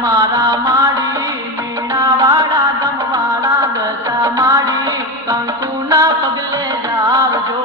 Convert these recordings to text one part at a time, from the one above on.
મારા માડી મીણાવાળા ગમવાળા દશા માડી કંકુના પગલે જાવજો.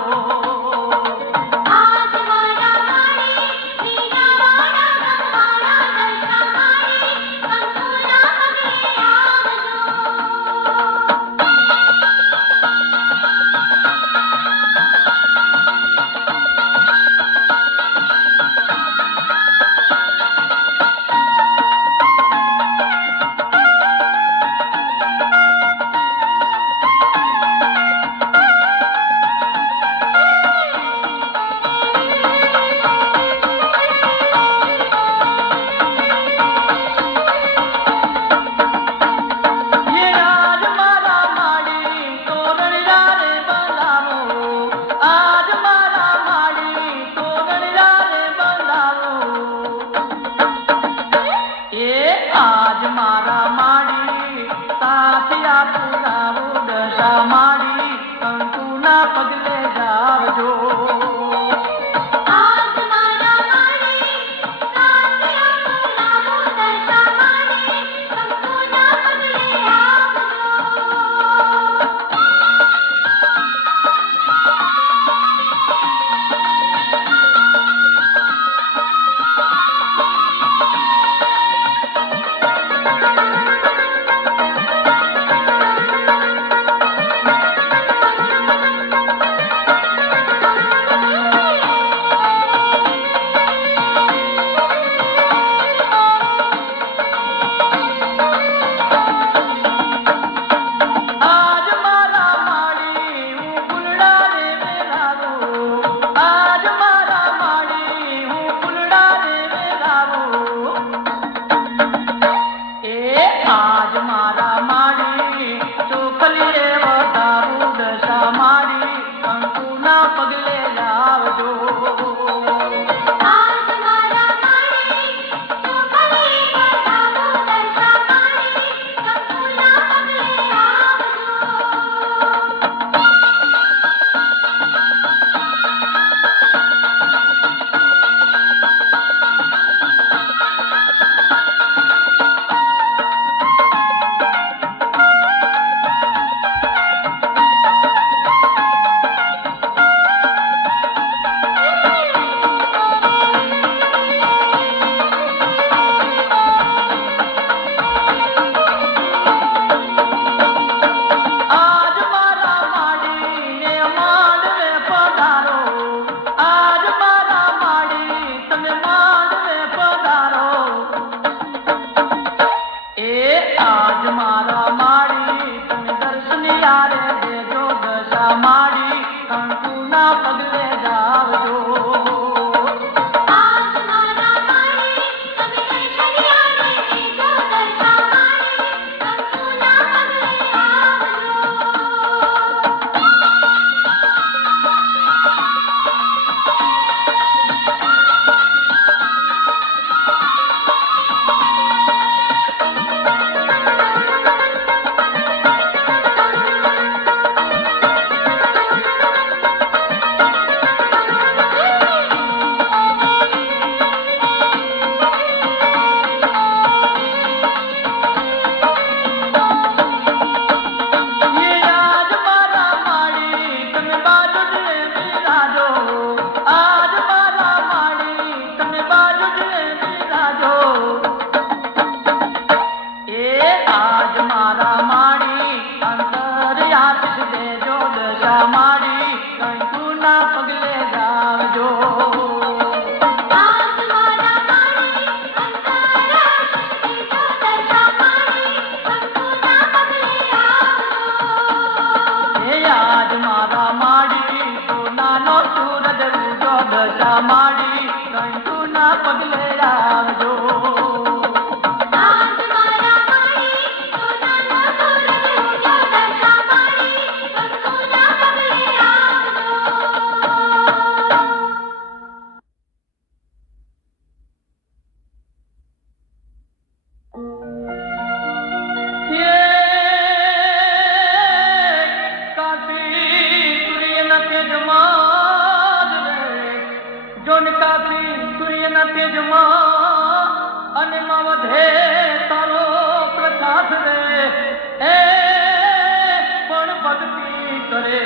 ભક્તિ કરે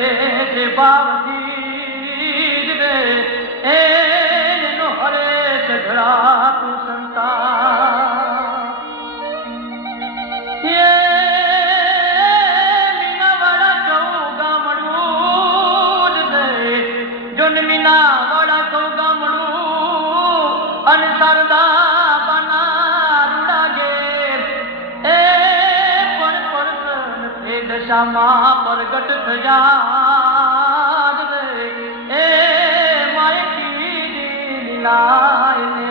જે ભાવથી રે એનો હરેશ ઘડાતું સંતા મીનાવાળા કૌ ગામડું રે જોન મીનાવાળા કૌ ગામડું અને શારદા બાના રૂડા ઘેર એ પણ પરસન તે દશામાં પ્રગટ થયા રે એ માયકી લીલાય ને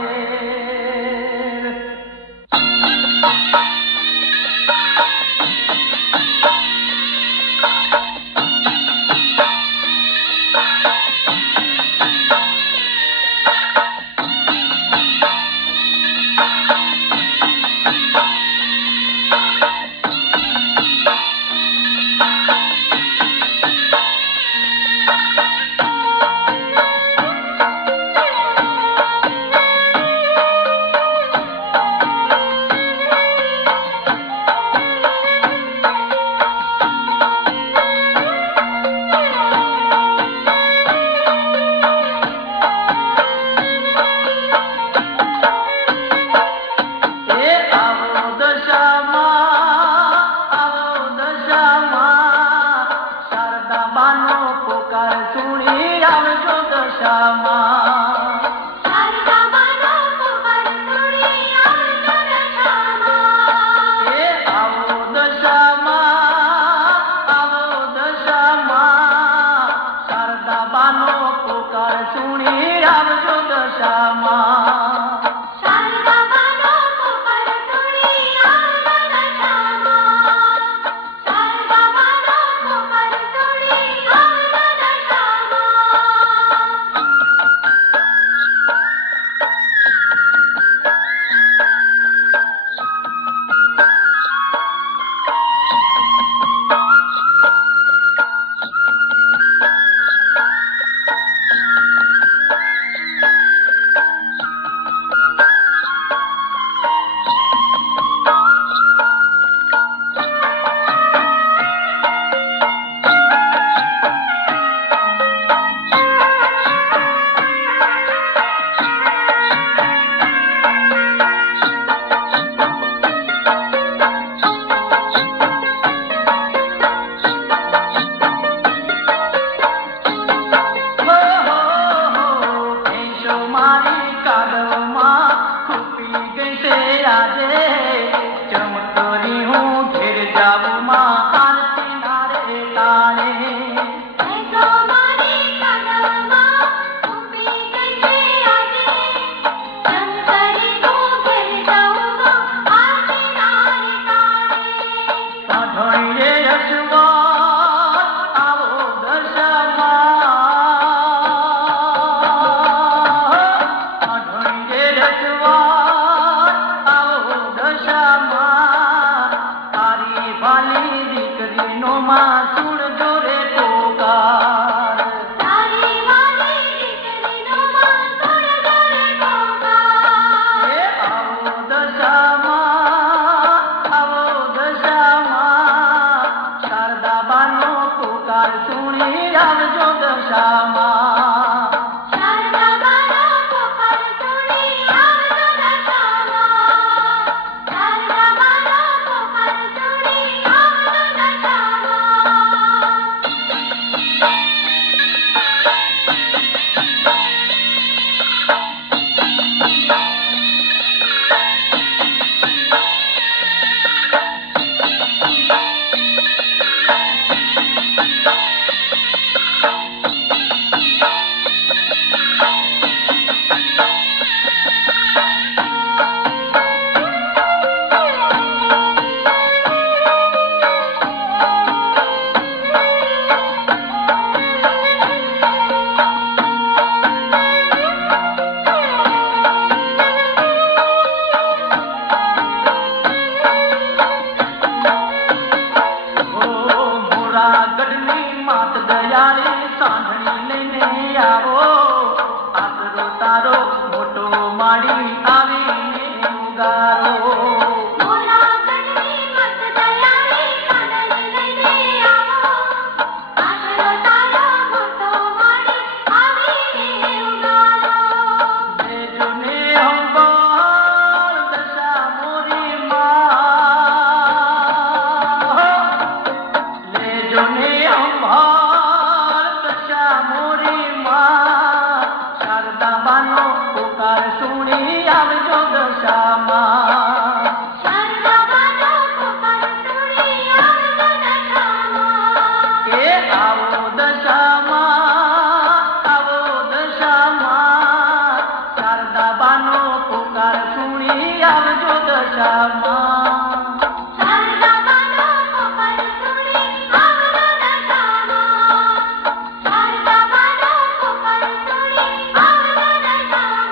પુકાર સુણી આવજો દશામાં. શારદાબાનો પુકાર સુણી આવજો દશામાં. એ આવો દશામાં, આવો દશામાં, શારદાબાનો પુકાર સુણી આવજો દશામાં. શારદાબાનો પુકાર સુણી આવજો દશામાં. શારદાબાનો પુકાર સુણી આવજો દશામાં.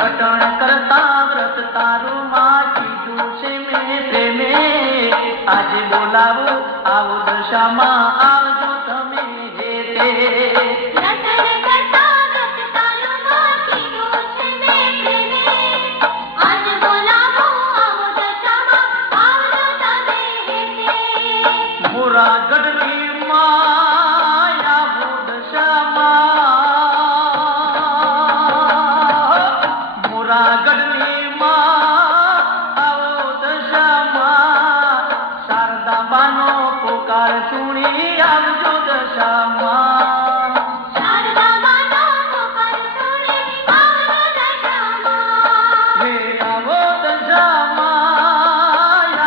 રટણ કરતા વ્રત તારું માં કીધું છે મેં પ્રેમે. આજે બોલાવું આવો દશામાં આવજો તમે હે તે. રટણ કરતા વ્રત તારું માં કીધું છે મેં પ્રેમે. આજ બોલાવો આવો દશામાં આવજો તમે હે તે. મોરા ગઢની માં આવો દશામાં. મોરા ગઢની માં આવો દશામાં. શારદાબાનો પુકાર સુણી આવજો દશામાં. શારદાબાનો પુકાર સુણી આવજો દશામાં. હે આવો દશામાં,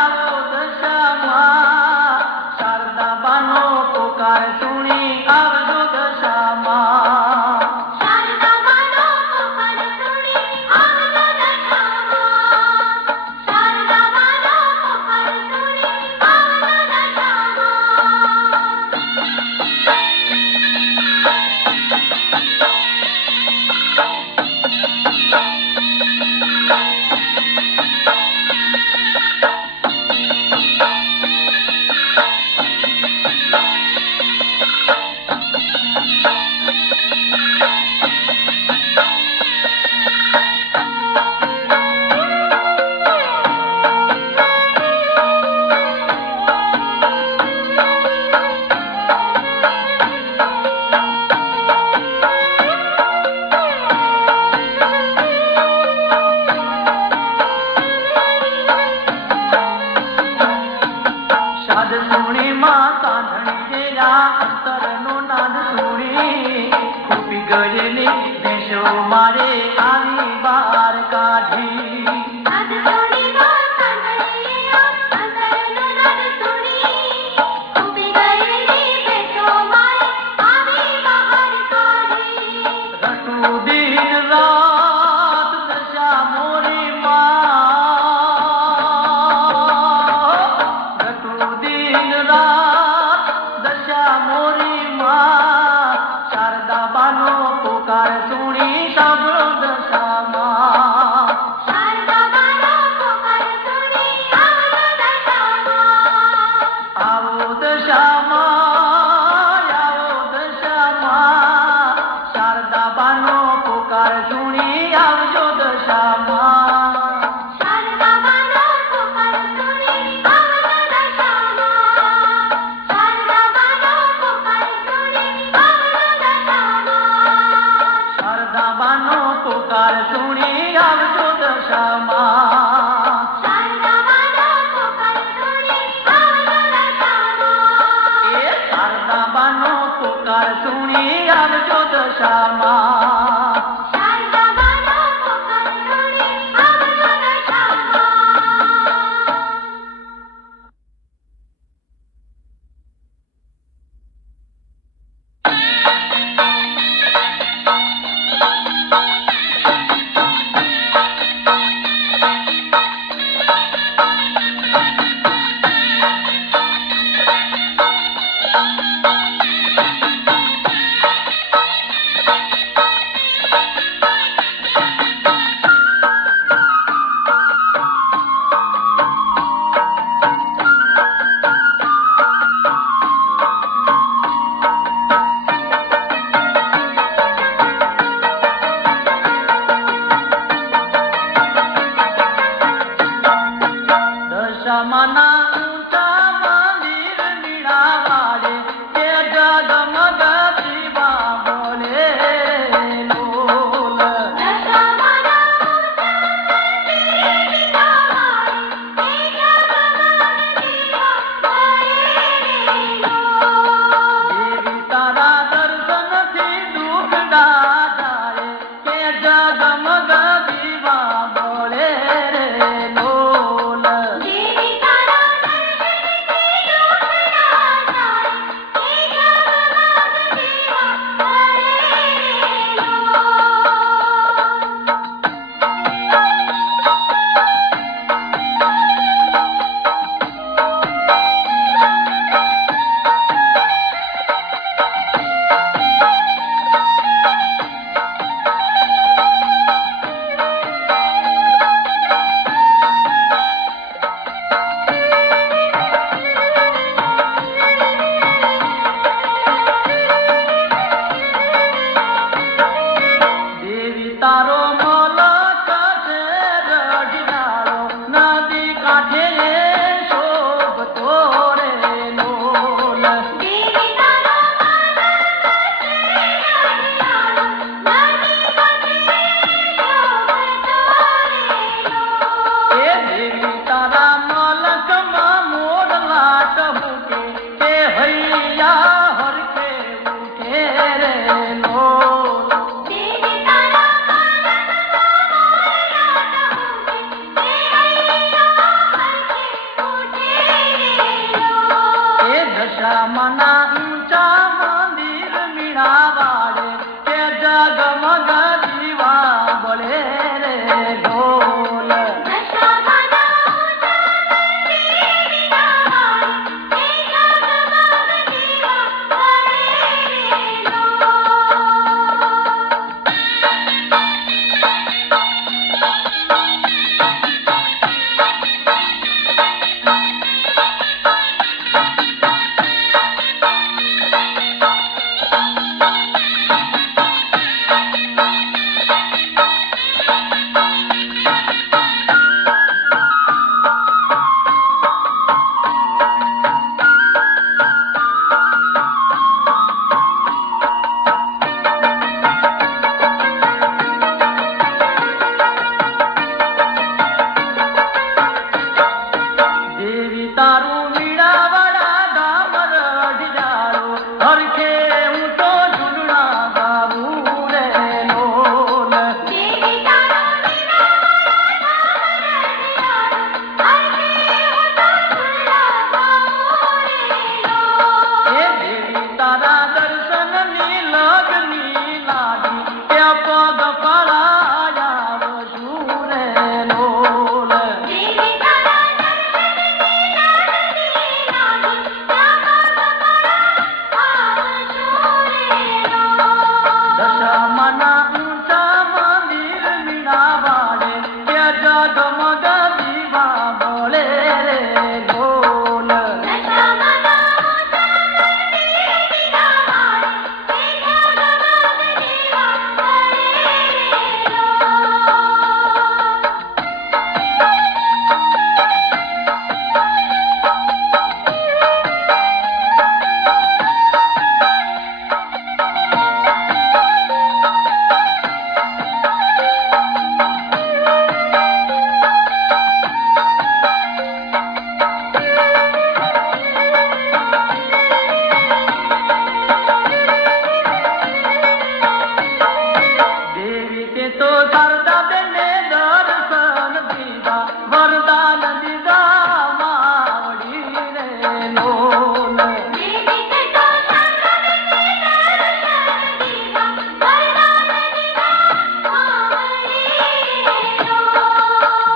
આવો દશામાં, શારદાબાનો પુકાર સુણી આવજો દશામાં. શારદાબાનો પુકાર સુણી આવજો દશામાં. શારદાબાનો પુકાર સુણી આવજો સાદ સુણી માં સાંધણી જેરા અંતરનો નાદ સુણી. ખૂપી ગયેલી ભેંસો મારે આવી બહાર કાઢી. નાદ સુણી માં સાંભળીએ અંતરનો નાદ સુણી. ખૂપી ગયેલી ભેંસો મારે આવી બહાર કાઢી. રટુ દિન રાત દશા મોરી માં. રટુ દિન રાત દશા મોરી માં. શારદાબાનો પુકાર સુણી સાંભળો દશામાં. શારદાબાનો પુકાર સુણી આવજો દશામાં. આવો દશામાં, આવો દશામાં, શારદાબાનો પુકાર સુણી આવજો દશામાં. શારદાબાનો પુકાર સુણી આવજો દશામાં. શારદાબાનો પુકાર સુણી આવજો દશામાં. શારદાબાનો પુકાર સુણી આવજો દશામાં. શારદાબાનો પુકાર સુણી આવજો દશામાં. એ શારદાબાનો પુકાર સુણી આવજો દશામાં. શારદાબાનો પુકાર સુણી આવજો દશામાં. જગમગ દીવા બળે રે ઢોલ તારું મીરાવાળા ગામ રઢિયાળો હરખે હું તો ઝૂલણા ગાવું રે લોલ એ દેવી તારા દર્શનની લગની લાગી ત્યાં પગ પડાયા વસું રે લોલ દશામાના ઊંચા મંદિર મીણા વાડે ત્યાં જગમગ દીવા બળે રે ઢોલ તો શારદા બેને દર્શન દીધા વરદાન દીધા માવડી રે લોલ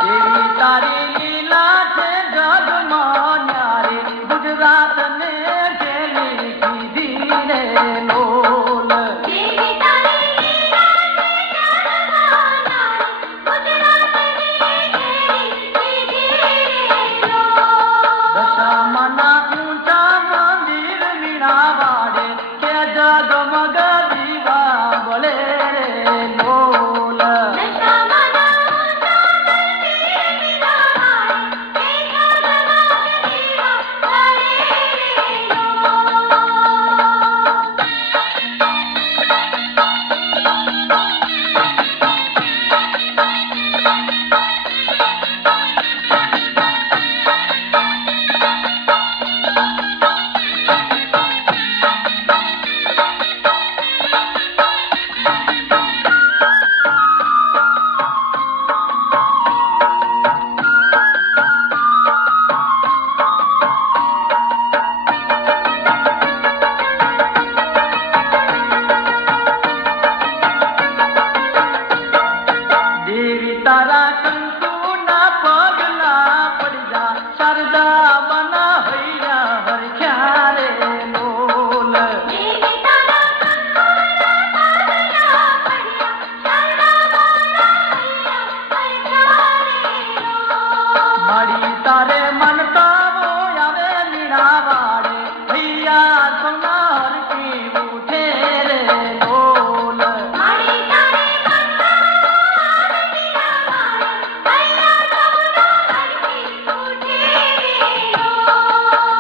દેવી તારી લીલા છે જગમાં ન્યારે ગુજરાતને ખેલી કીધી રે લોલ દશામાના ઊંચા મંદિર મીણા વાડે કે જગમગ દીવા બળે રે લોલ દેવી તારા કંકુના પગલા પડી જા શારદા બના હૈયા હરખ્યા રે લોલ મારી તારે મનતાવો આવે મીણા વાડે હૈયા સોના હરકી ઉઠે રે લોલ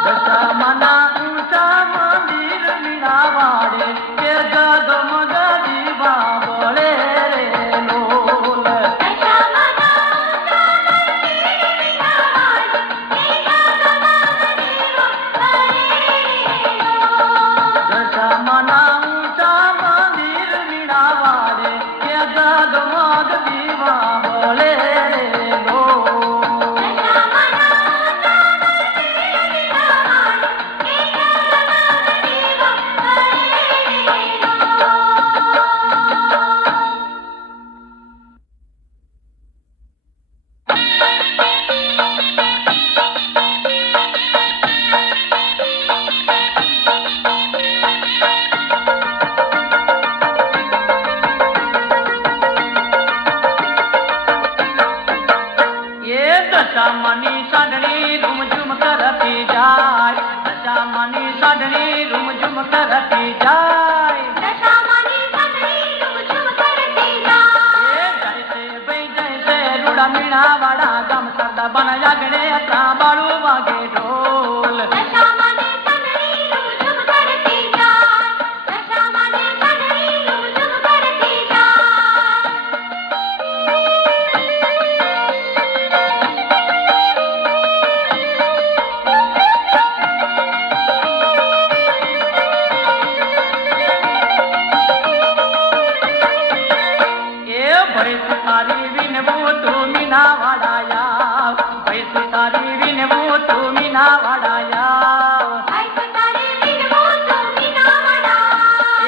દશામાના ઊંચા મંદિર મીણા વાડે કે જગમગ દીવા બળે રે લોલ દશામાના ઊંચા મંદિર મીણા વાડે કે જગમગ દીવા બળે રે લોલ દશામાની સાંઢણી રૂમઝુમ કરતી જાય, દશામાની સાંઢણી રૂમઝુમ કરતી જાય. દશામાની સાંઢણી રૂમઝુમ કરતી જાય. એ જાય છે ભાઈ જાય છે રૂડા મીણા વાળા ગામ સરદા બન જાગડે ત્રાંબાળું વાગે ઢોલ. દશામાની સાંઢણી રૂમઝુમ કરતી જાય. દશામાની સાંઢણી રૂમઝુમ કરતી જાય. એ ભાઈ સુતારી વિનવું તું મીના વાડાયા, ભાઈ સુતારી વિનવું તું મીના વાડાયા. આઈ સુતારી વિનવો તો મીના વાડા.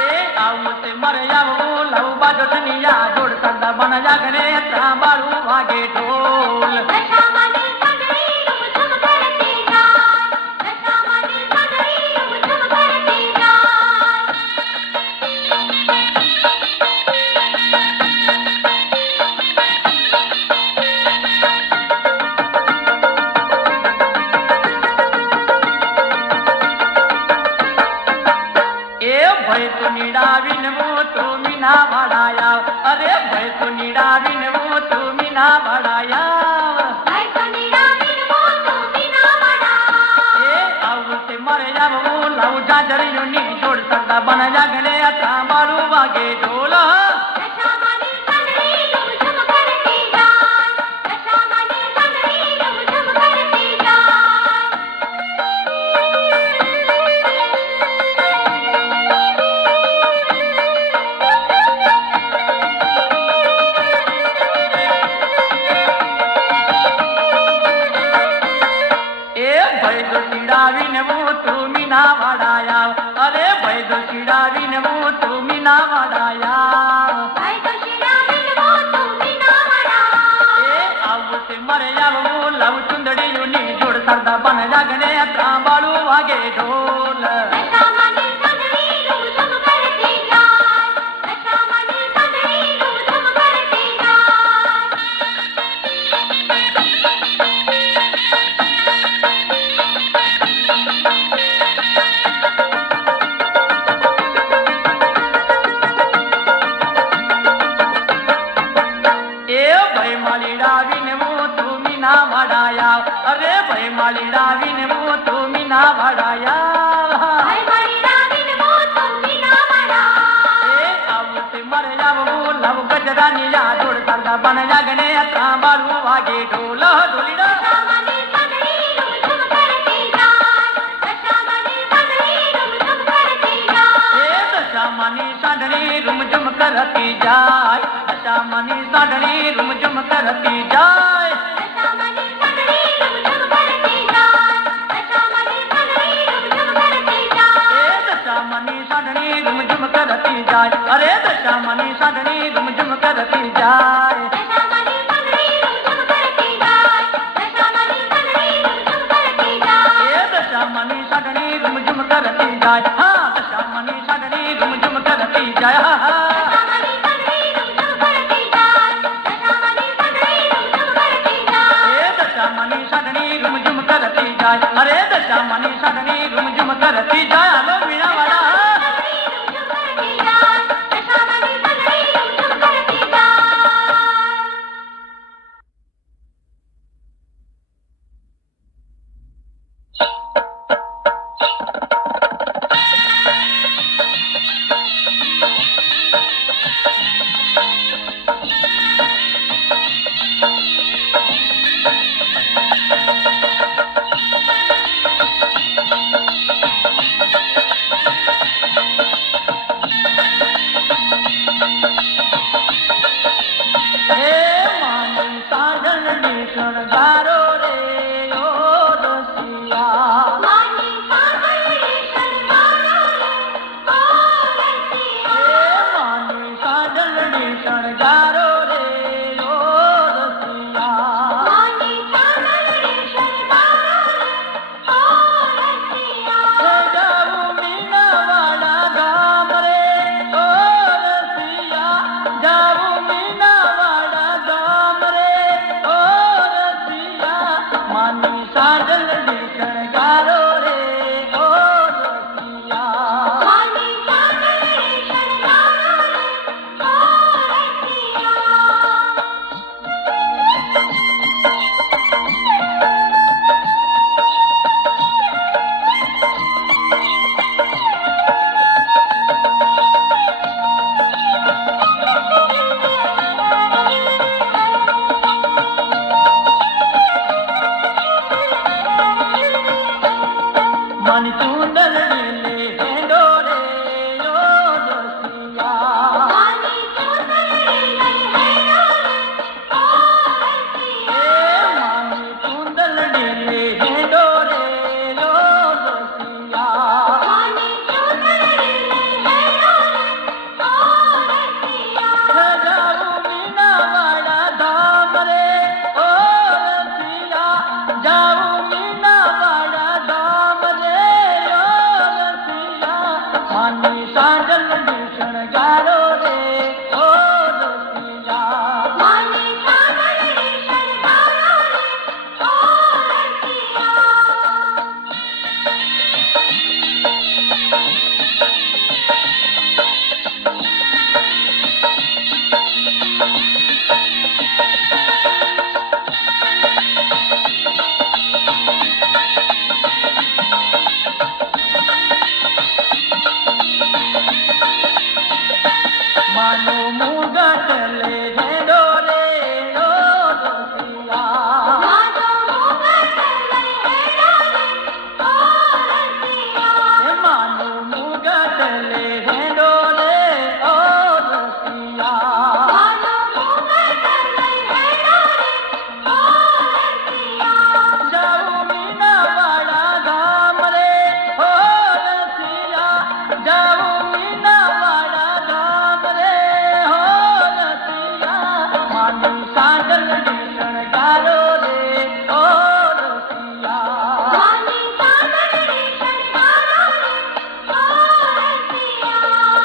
એ આવું તે મરે આવું લવ બાજો ઠનિયા જોડ સરદા બન જાગડે ત્રાંબાળું વાગે ઢોલ. દશામાની સાંઢણી રૂમઝુમ કરતી જાય. દશામાની સાંઢણી રૂમઝુમ કરતી જાય. એ ભાઈ તું નીડાવીને તું મીના વાડાયા, અરે ભાઈ તું નીડાવીને તું મીના વાડાયા. આઈ સુનીડા વિનવો તો મીના વાડા. એ આવું તે મરે આવું લવ જાજરિયુની જોડ સરદા બન જાગડે ત્રાંબાળું વાગે ઢોલ. દશામાની સાંઢણી રૂમઝુમ કરતી જાય. દશામાની સાંઢણી રૂમઝુમ કરતી જાય. એ ભાઈ જો ચીડાવીને તું મીના વાડાયા, અરે ભાઈ જો ચીડાવીને તું મીના વાડાયા. આઈ સુનીડા વિનવો તો મીના વાડા. એ આવું તે મરે આવું લવ ચુંદડીયુની જોડ સરદા બન જાગડે ત્રાંબાળું વાગે ઢોલ. દશામાની સાંઢણી રૂમઝુમ કરતી જાય. દશામાની સાંઢણી રૂમઝુમ કરતી જાય. એ ભાઈ માલીડાવીને તું મીના વાડાયા, અરે ભાઈ માલીડાવીને તું મીના વાડાયા. આઈ સુનીડા વિનવો તો મીના વાડા. એ આવું તે મરે આવું લવ ગજરાની જોડ સરદા બન જાગડે ત્રાંબાળું વાગે ઢોલ. ઢોલીડા દશામાની સાંઢણી રૂમઝુમ કરતી જાય. દશામાની સાંઢણી રૂમઝુમ કરતી જાય. એ દશામાની સાંઢણી રૂમઝુમ કરતી જાય, દશામાની સાંઢણી રૂમઝુમ કરતી જાય. દશામાની સાંઢણી રૂમઝુમ કરતી જાય. દશામાની સાંઢણી રૂમઝુમ કરતી જાય. એ દશામાની સાંઢણી રૂમઝુમ કરતી જાય, અરે દશામાની સાંઢણી રૂમઝુમ કરતી જાય. દશામાની સાંઢણી રૂમઝુમ કરતી જાય. દશામાની સાંઢણી રૂમઝુમ કરતી જાય. એ દશામાની સાંઢણી રૂમઝુમ કરતી જાય, હા દશામાની સાંઢણી રૂમઝુમ કરતી જાય. હા હા દશામાની સાંઢણી રૂમઝુમ કરતી જાય. દશામાની સાંઢણી રૂમઝુમ કરતી જાય. એ દશામાની સાંઢણી રૂમઝુમ કરતી જાય, અરે દશામાની સાંઢણી રૂમઝુમ કરતી જાય. હાલો મીણા વાળા. રૂમઝુમ કરતી જાય. દશામાની સાંઢણી રૂમઝુમ કરતી જાય. માનો મુગટ લે હેડો રે ઓ રસિયા માનો મુગટ લઈ હેડો રે ઓ રસિયા હે માનો મુગટ લે હેડો રે ઓ રસિયા માનો મુગટ લઈ હેડો રે ઓ રસિયા જાઉં મીનાવાડા ધામ રે ઓ રસિયા જાઉં મીનાવાડા ધામ રે ઓ રસિયા માની સાંડલડી શણગારો રે ઓ રસિયા માની સાંભળડી શણગારો રે ઓ રસિયા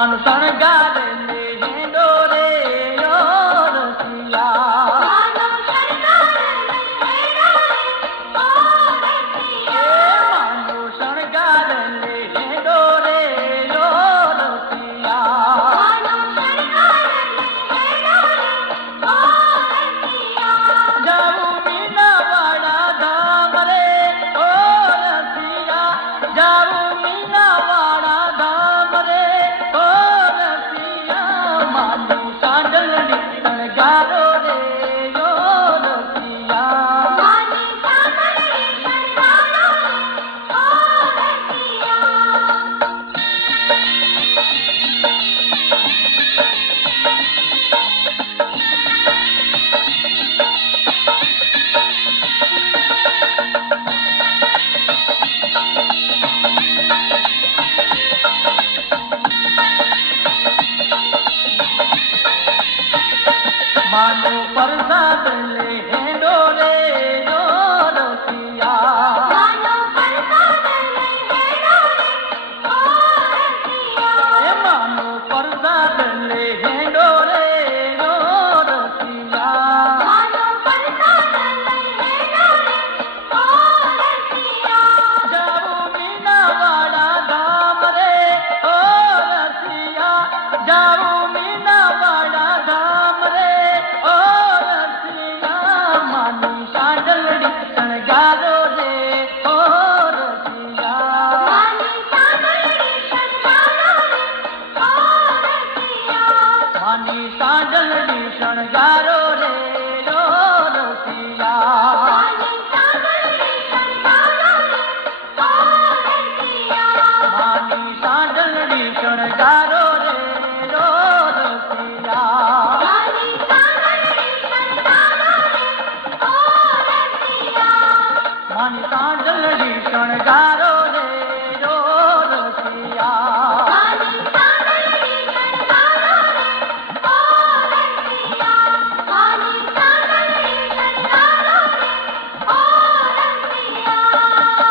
મન શણગારે લે હેડો રે ઓ રસિયા માનો શણગાર લઈ હેડો રે ઓ રસિયા માનો શણગાર લે હેડો રે ઓ રસિયા માનો શણગાર લઈ હેડો રે ઓ રસિયા જાઉં મીનાવાડા ધામ રે ઓ રસિયા જાઉં મીનાવાડા ધામ રે ઓ રસિયા માની સાંડલડી શણગારો રે ઓ રસિયા માની સાંભળડી શણગારો રે ઓ રસિયા માનો પ્રસાદ લે હેડો રે ઓ રસિયા માનો પ્રસાદ લઈ હેડો રે ઓ રસિયા એ માનો પ્રસાદ લે હેડો રે ઓ રસિયા માનો પ્રસાદ લઈ હેડો રે ઓ રસિયા જાઉં મીનાવાડા ધામ રે ઓ રસિયા જાઉં મીનાવાડા ધામ રે ઓ રસિયા માની સાંડલડી શણગારો રે ઓ રસિયા માની સાંભળડી શણગારો રે ઓ રસિયા માની સાંડલડી શણગારો રે ઓ રસિયા માની સાંભળડી શણગારો રે ઓ રસિયા માની સાંડલડી શણગારો રે ઓ રસિયા માની સાંભળડી શણગારો રે ઓ રસિયા માની સાંડલડી શણગારો રે ઓ રસિયા માની સાંભળડી શણગારો રે ઓ રસિયા માની સાંભળડી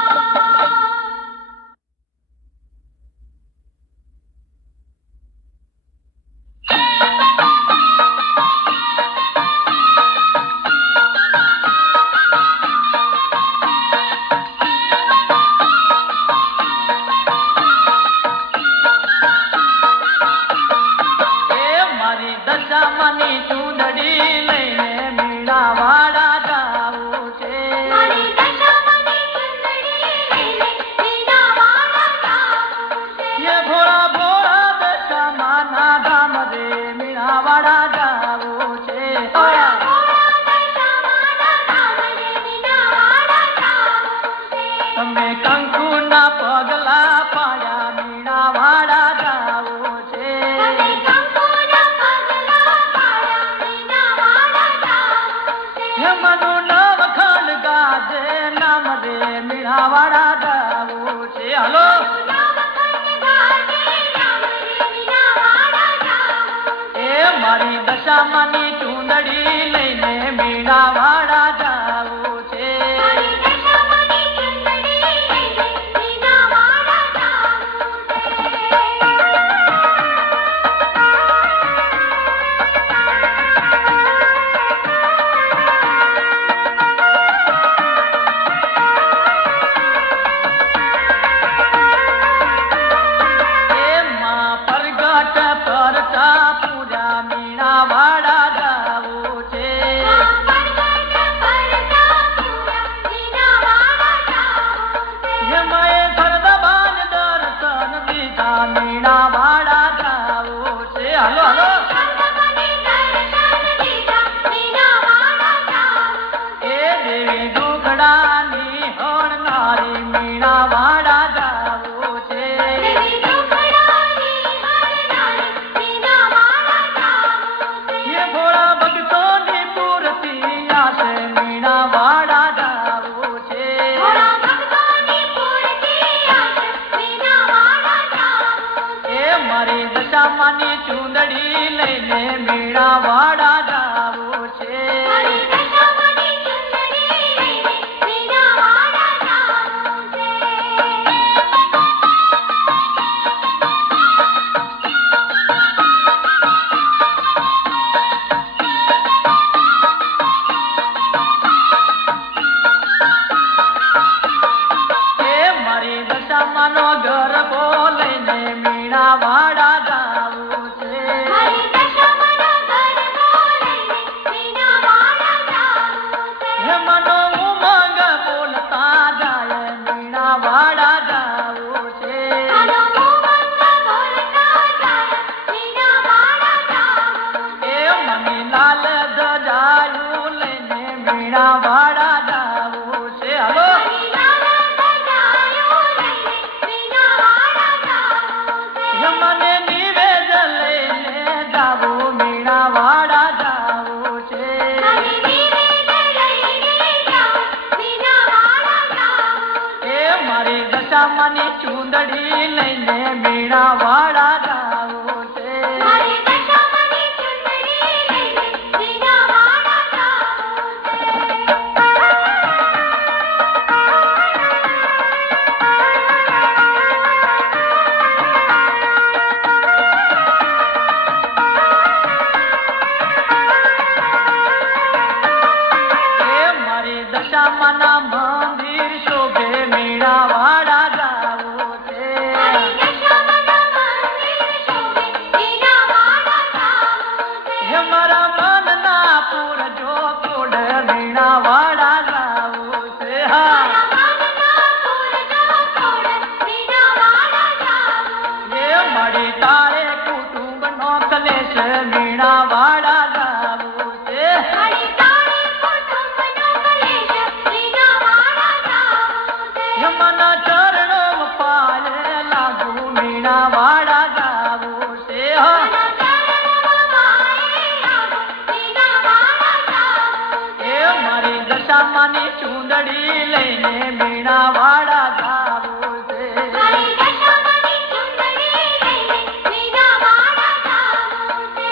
શણગારો રે ઓ રસિયા એ મારી દશામાની ચૂંદડી લઈને મીણાવાડા જાવું છે મારી દશામાની ચૂંદડી લઈને મીનાવાડા જાવું છે એ ભોળા ભોળા દશામાના ધામ રે મીણાવાડા જાવું છે ભોળા ભોળા દશામાના ધામ રે મીનાવાડા જાવું છે તમે કંકુના પગલા પાડ્યા મીણાવાડા જાવું છે તમે કંકુના પગલા પાડ્યા મીનાવાડા જાવું છે હે મનું નવખંડ ગાજે નામ રે મીણાવાડા જાવું છે હલો નવખંડ ગાજે નામ રે મીનાવાડા જાવું છે એ મારી દશામાની ચૂંદડી લઈને મીણાવાડા જાવું છે મારી દશામાની ચૂંદડી લઈને મીનાવાડા જાવું છે મીણા વાડા જાવું છે. દેવી દુખડાની હરનારી મીના વાડા જાવું છે. એ ભોળા ભક્તોની પૂર્તિ આશે મીણા વાડા જાવું છે. ભોળા ભક્તોની પૂર્તિ આશે મીના વાડા જાવું છે. એ મારી દશામાની ચૂંદડી લઈને મીણા વાડા જાવું છે. મારી દશામાની ચૂંદડી લઈને મીના વાડા જાવું છે. એ મારી દશામાનો ગરબો લઈને મીણા વાડા જાવું છે. મારી દશામાનો ગરબો લઈને મીના વાડા જાવું છે. હે મનો ઉમંગ બોલતા જાય મીણા વાડા જાવું છે. આનો ઉમંગ બોલતા જાય મીના વાડા જાવું છે. એ મને લાલ ધજાયું લઈને મીણા વાડા જાવું છે. હલો મારી લાલા સજાયું લઈને મીના વાડા જાવું છે. હે મને નિવેદ લઈને જાવું મીણા વાડા જાવું છે. મારી નિવેદ લઈને જાઉં મીના વાડા જાવું છે. એ મારી દશામાની ચૂંદડી લઈને મીણા વાડા જાવું છે. મારી દશામાની ચૂંદડી લઈને મીના વાડા જાવું એ મારી દશામાના મંદિર શોભે મીણા વાડા જાવું છે. મારી દશામાના મંદિર શોભે મીના વાડા જાવું છે. હે મારા મનના પૂરજો કોડ મીણા વાડા જાવું છે. હા મારા મનના પૂરજો કોડ મીના વાડા જાવું છે. એ મારી તારે કુટુંબનો કલેશ મીણા વાડા જાવું છે. મારી તારે કુટુંબનો કલેશ મીના વાડા જાવું છે. હે મના ચરણો પાયે લાગુ મીણા વાડા જાવું છે. હા મના ચરણમાં પાયે લાગુ મીના વાડા જાવું છે. એ મારી દશામાની ચૂંદડી લઈને મીણા વાડા જાવું છે. મારી દશામાની ચૂંદડી લઈને મીના વાડા જાવું છે.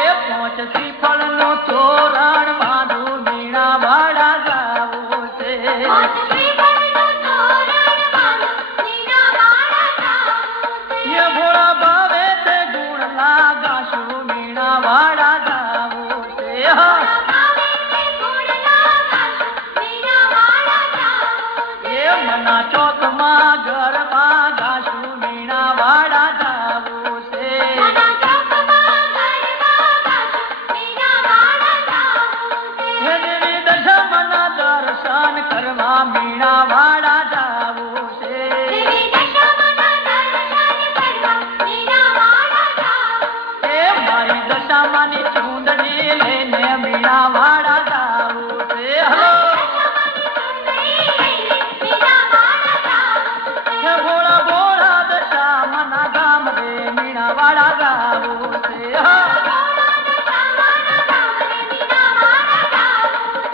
એ પોંચ શ્રીફળનું તોરણ બાંધું મીણા વાડા જાવું છે. પાંચ શ્રીફળનું તોરણ બાંધું મીના વાડા જાવું છે. એ ભોળા ભાવે તે ગુણ લાગાશું મીણા વાડા જાવું છે. હા ભોળા ભાવે તે ગુણ લાગાશું મીના વાડા જાવું છે. એ મના ચોકમાં ગરબા ગાશું મીણા વાડા જાવું છે. મના ચોકમાં ગરબા ગાશું મીના વાડા જાવું છે. હે દેવી દશામાના દર્શન કરવા મીણા વાડા જાવું છે. દેવી દશામાના દર્શન કરવા મીના વાડા જાવું છે. એ મારી દશામાની ચૂંદડી લઈને મીણા વાડા જાવું છે. હલો દશામાની ચૂંદડી લઈને મીના વાડા જાવું છે. હે ભોળા ભોળા દશામાના ગામ રે મીણા વાડા જાવું છે. હા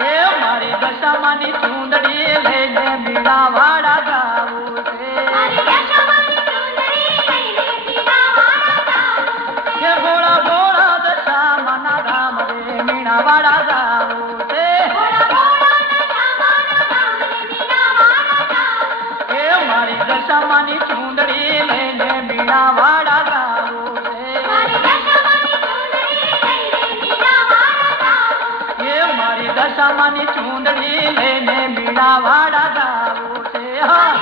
એ મારી દશામાની ચૂંદડી લઈને મીણા વાડા જાવું છે. હે ભોળા ભોળા દશામાના ગામ રે મીણા વાડા જાવું છે. એ મારી દશામાની ચૂંદડી લઈને મીણા વાડા જાવું છે. એ મારી દશામાની ચૂંદડી લઈને મીણા વાડા જાવું છે. હા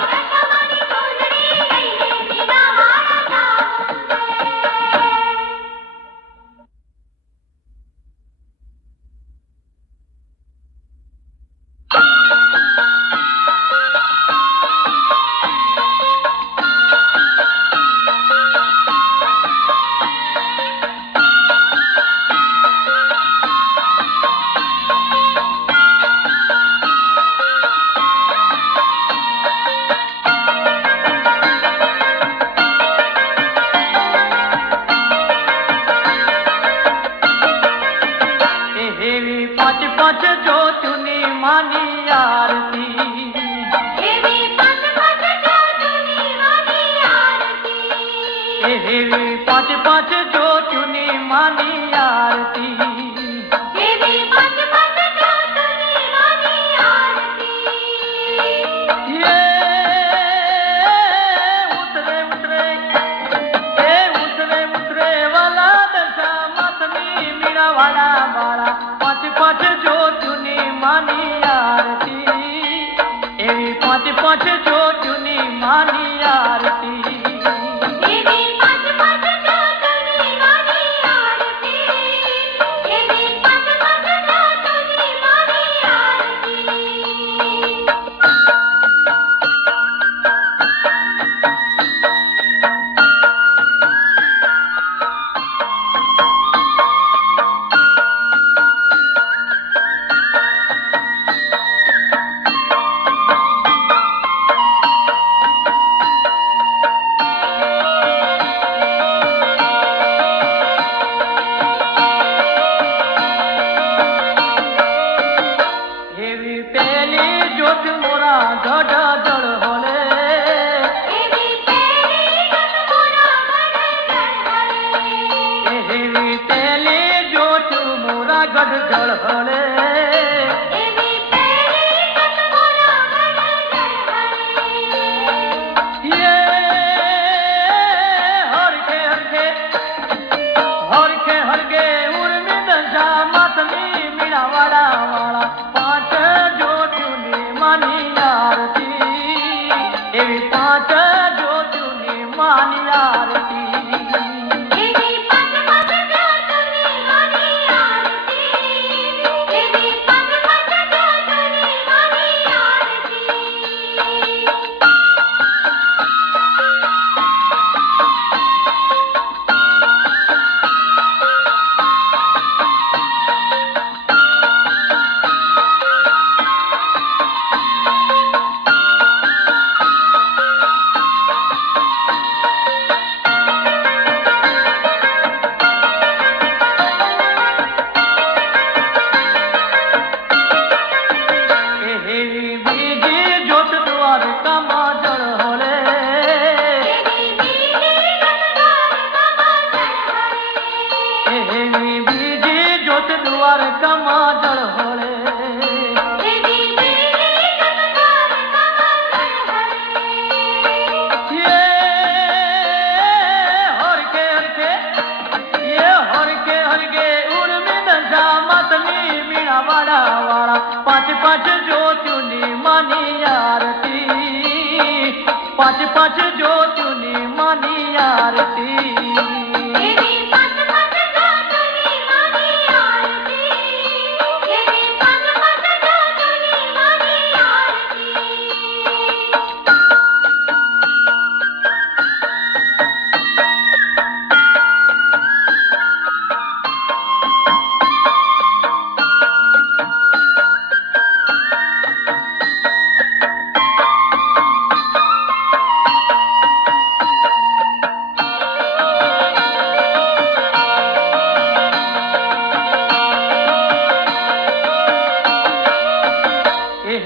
પાંચ પાંચ જ્યોતિની માની આરતી એવી પાંચ પાંચ જ્યોતિની માની આરતી ઉતરે ઉતરે ઉતરે વાલા દશા માથની મીણા વાળા વાળા પાંચ પાંચ જ્યોતિની માની આરતી એવી પાંચ પાંચ જ્યોતિની માની આરતી એવી પાંચ પાંચ જ્યોતિની માની આરતી એવી પાંચ પાંચ જ્યોતિની માની આરતી એવી પેલી જ્યોત મોરા ગઢ જળ હોલે એવી પેલી જ્યોત મોરા ગઢ જળ એવી પેલી જ્યોત મોરા ગઢ જળ હોલે એવી પેલી જ્યોત મોરા ગઢ જળ હરખે હરગે ઉર્મી દશા માથની મીણા વાળા વાળા પાંચ જ્યોતિની માની આરતી એવી પાંચ જ્યોતિની માની આરતી એવી પાંચ પાંચ જ્યોતિની માની આરતી એવી પાંચ પાંચ જ્યોતિની માની આરતી એવી બીજી જ્યોત દ્વારકામાં જળ હોલે એવી બીજી જ્યોત દ્વારકામાં જળ એવી બીજી જ્યોત દ્વારકામાં જળ હોલે એવી બીજી જ્યોત દ્વારકામાં હરકે હરગે ઉર્મી દશા માથની મીણા વાળા વાળા પાંચ પાંચ જ્યોતિની માની આરતી પાંચ પાંચ જ્યોતિની માની આરતી એવી પાંચ પાંચ જ્યોતિની માની આરતી એવી પાંચ પાંચ જ્યોતિની માની આરતી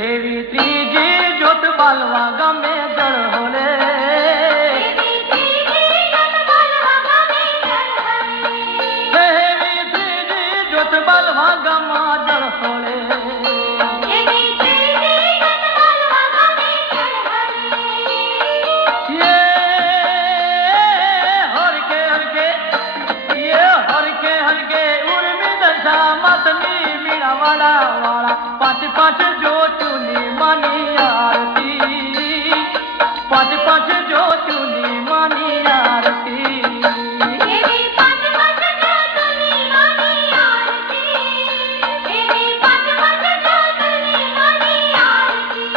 એવી ત્રીજી જ્યોત બાલવા ગામે જળ હોલે એવી ત્રીજી જ્યોત બાલવા ગામે જળ એવી ત્રીજી જ્યોત બાલવા ગામમાં જળ હોલે એવી ત્રીજી જ્યોત બાલવા ગામે હરકે હરકે ઉર્મી દશા માથની મીણા વાળા વાળા પાંચ પાંચ જ્યોતિની માની આરતી પાંચ પાંચ જ્યોતિની માની આરતી એવી પાંચ પાંચ જ્યોતિની માની આરતી એવી પાંચ પાંચ જ્યોતિની માની આરતી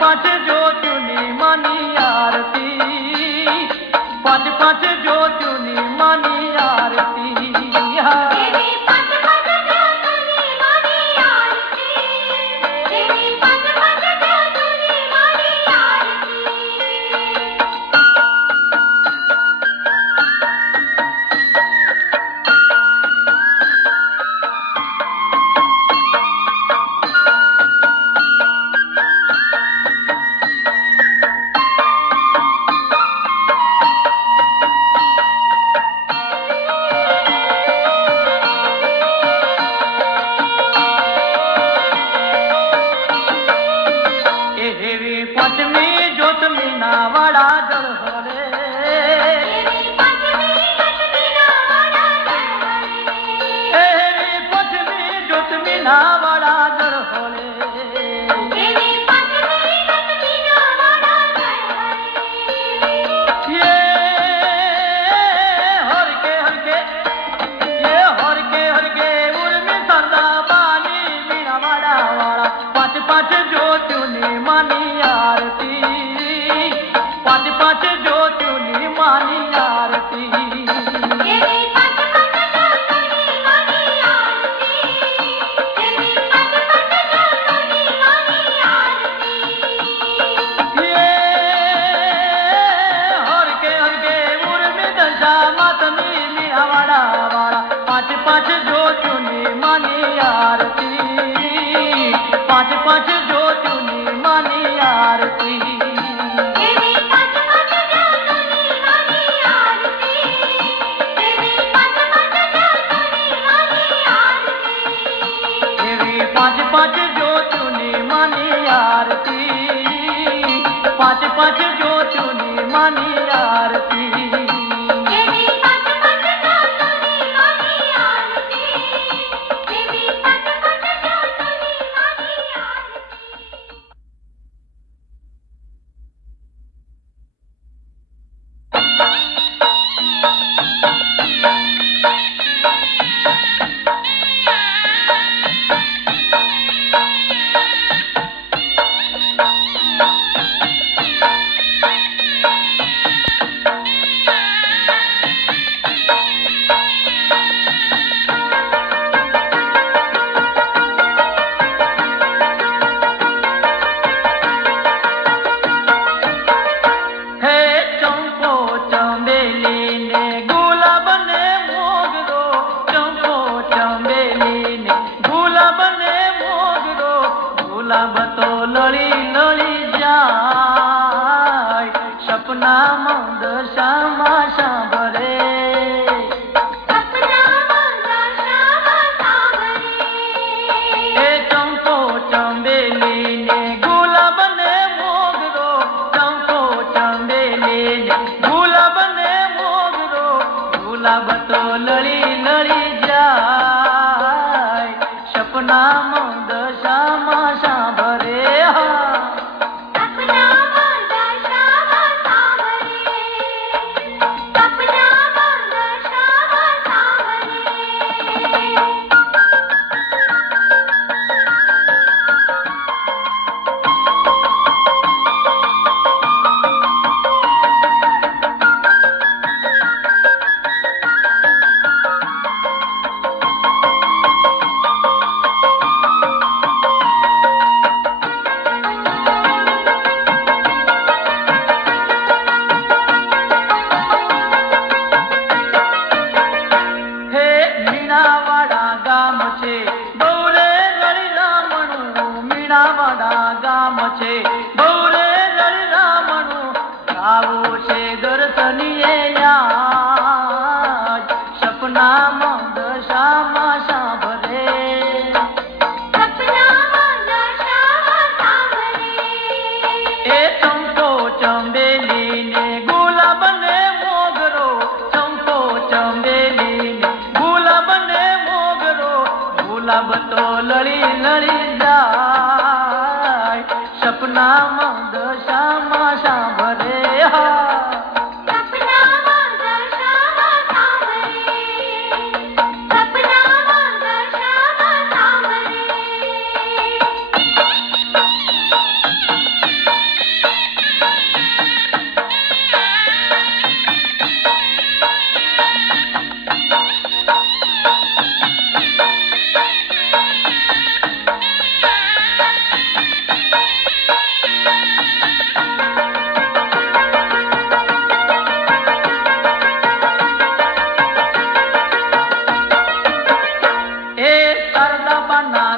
પાંચ જ્યોતિની માની આરતી, પાંચ પાંચ જ્યોતિની માની આરતી. દેવી પાંચ પાંચ જ્યોતિની માની આરતી, દેવી પાંચ પાંચ જ્યોતિની માની આરતી. એવી પાંચમી જ્યોતમી ના વાળા જળ હરે, દેવી પાંચમી જ્યોતિના વાળા જળ એવી પાંચમી જ્યોતમી ના વાળા જળ હરે. દેવી પાંચમી જ્યોતિના વાળા જળ ये हर के उर्मी सरदा बानी मीरा वाड़ा वाड़ा. पाँच पाँच ज्योतिनी मानी आरती, पाँच पाँच ज्योतिनी मानी आरती. દેવી પાંચ પાંચ જ્યોતિની માની આરતી, દેવી પાંચ પાંચ જ્યોતિની માની આરતી. ये हर के उर्मी दशा मातनी मीरा वाड़ा वाड़ा. पाँच पाँच ज्योतिनी मानी आरती, पाँच पाँच ज्योतिनी मानी आरती. દેવી પાંચ પાંચ જ્યોતિની માની આરતી, દેવી પાંચ પાંચ જ્યોતિની માની આરતી. એવી પાંચ પાંચ જ્યોતિની માની આરતી, પાંચ પાંચ જ્યોતિની માની આરતી. દેવી પાંચ પાંચ જ્યોતિની માની આરતી, દેવી પાંચ પાંચ જ્યોતિની માની આરતી. હે ચંપો ચંબેલી ને ગુલાબ ને મોગરો, ચંપો ચંબેલી ને ગુલાબ ને મોગરો. ગુલાબ તો લળી લળી જાય, સપનામાં દશામાં સાંભળે. સપનામાં દશામાં સાંભળે. એ ચંપો ચંબેલી ને ગુલાબ ને મોગરો, ચંપો ચંબેલી ને ગુલાબ ને મોગરો. ગુલાબ તો લળી લળી જાય, સપનામાં દશામાં સાંભળે. સપનામાં દશામાં સાંભળે, સપનામાં દશામાં સાંભળે. હે મીણાવાડા ગામ છે, બહુરે રળી રામણું. મીણાવાડા ગામ છે, બહુરે રળી રામણું. આવું છે દર્શનીએ યાદ, સપનામાં દશામાં સાંભળે. સપનામાં દશામાં સાંભળે. એ ચંપો ચંબેલી ને ગુલાબ ને મોગરો, ચંપો ચંબેલી ને ગુલાબ ને મોગરો. ગુલાબ તો લળી લળી જાય, સપનામાં દશામાં સાંભળે. સપનામાં દશામાં સાંભળે, સપનામાં દશામાં સાંભળે.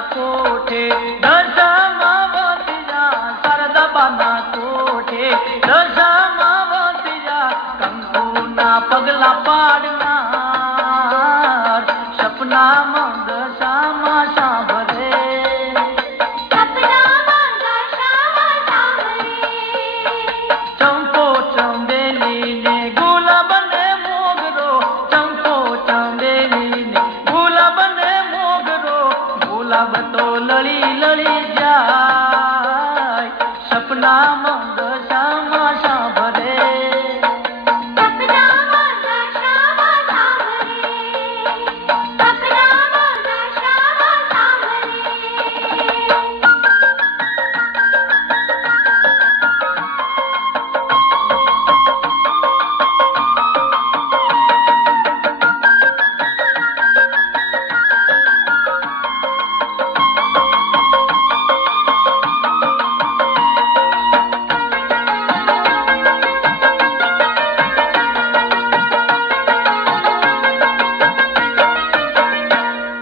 કોઠે દશામાં વસિયા શારદાબાના કોઠે દશામાં વસિયા કંકુના પગલા પાડનાર સપનામાં દશામાં સાંભળે સપનામાં દશામાં સાંભળે ચંપો ચંબેલી ને ગુલાબ ને મોગરો ચંપો ચંબેલી ને ગુલાબ ને મોગરો ગુલાબ તો લળી લળી જાય સપનામાં દશામાં સાંભળે સપનામાં દશામાં સાંભળે સપનામાં દશામાં સાંભળે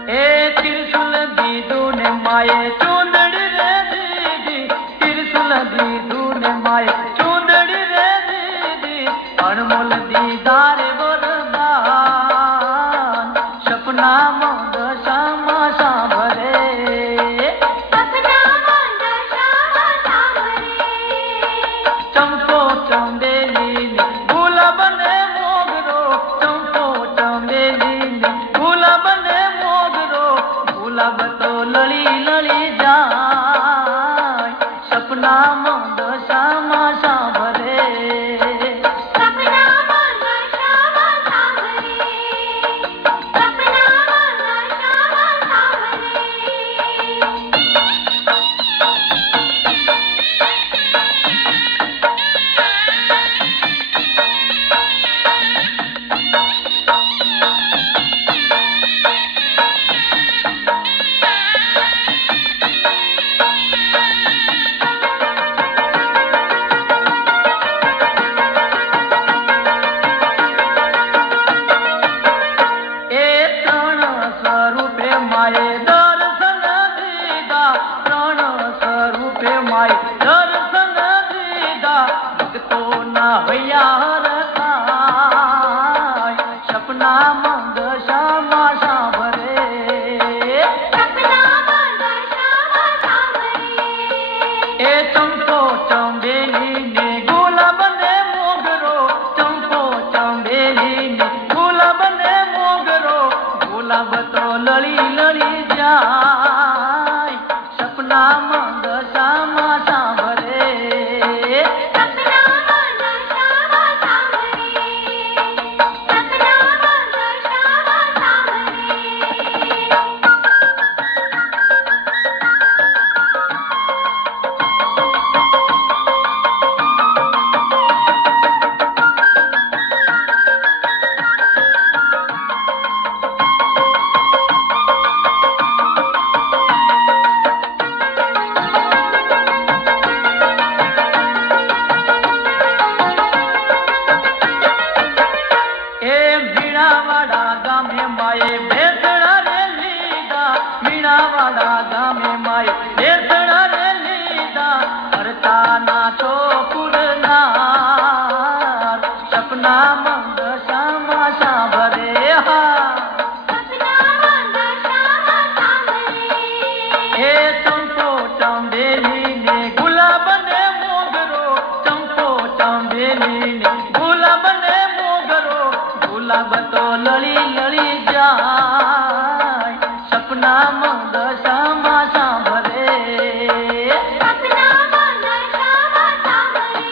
એ ત્રિશુલ દીધું ને માએ ચૂંદડી રે દીધી ત્રિશુલ દીધું ને માએ ચૂંદડી રે દીધી અણમોલ દીધા રે વરદાન સપનામાં દશામાં સાંભળે સપનામાં દશામાં સાંભળે ચંપો ચંબેલી ને ગુલાબ ને મોગરો ચંપો ચંબેલી ને ગુલાબ ને મોગરો ગુલાબ તો લળી લળી જાય સપનામાં દશામાં સાંભળે સપનામાં દશામાં સાંભળે સપનામાં દશામાં સાંભળે એ ત્રણ સ્વરૂપે માએ દર્શન દીધા ત્રણ સ્વરૂપે માએ દર્શન દીધા ભક્તોના હૈયાર થાય સપનામાં દશામાં સાંભળે સપનામાં દશામાં સાંભળે એ ચંપો ચંબેલી ને ગુલાબ ને મોગરો ચંપો ચંબેલી ને ગુલાબ ને મોગરો ગુલાબ તો લળી લળી જાય સપનામાં દશામાં સાંભળે સપનામાં દશામાં સાંભળે સપનામાં દશામાં સાંભળે એ મીણાવાડા ગામે માએ ભેસણા રે લીધા મીણાવાડા ગામે માએ ભેસણા રે લીધા હરતાના ચોપુરનાર સપનામાં દશામાં સાંભળે હા સપનામાં દશામાં સાંભળે એ ચંપો ચંબેલી ને ગુલાબ ને મોગરો ચંપો ચંબેલી ને ગુલાબ ને મોગરો ગુલાબ તો લળી લળી જાય સપનામાં દશામાં સાંભળે સપનામાં દશામાં સાંભળે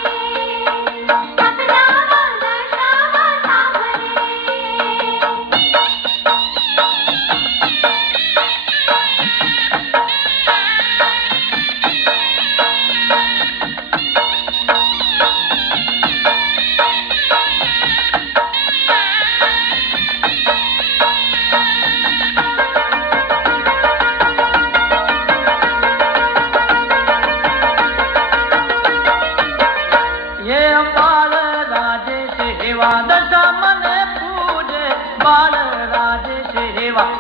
સપનામાં દશામાં સાંભળે એવા દશા મને પૂજે બાળ રાજે છે એવા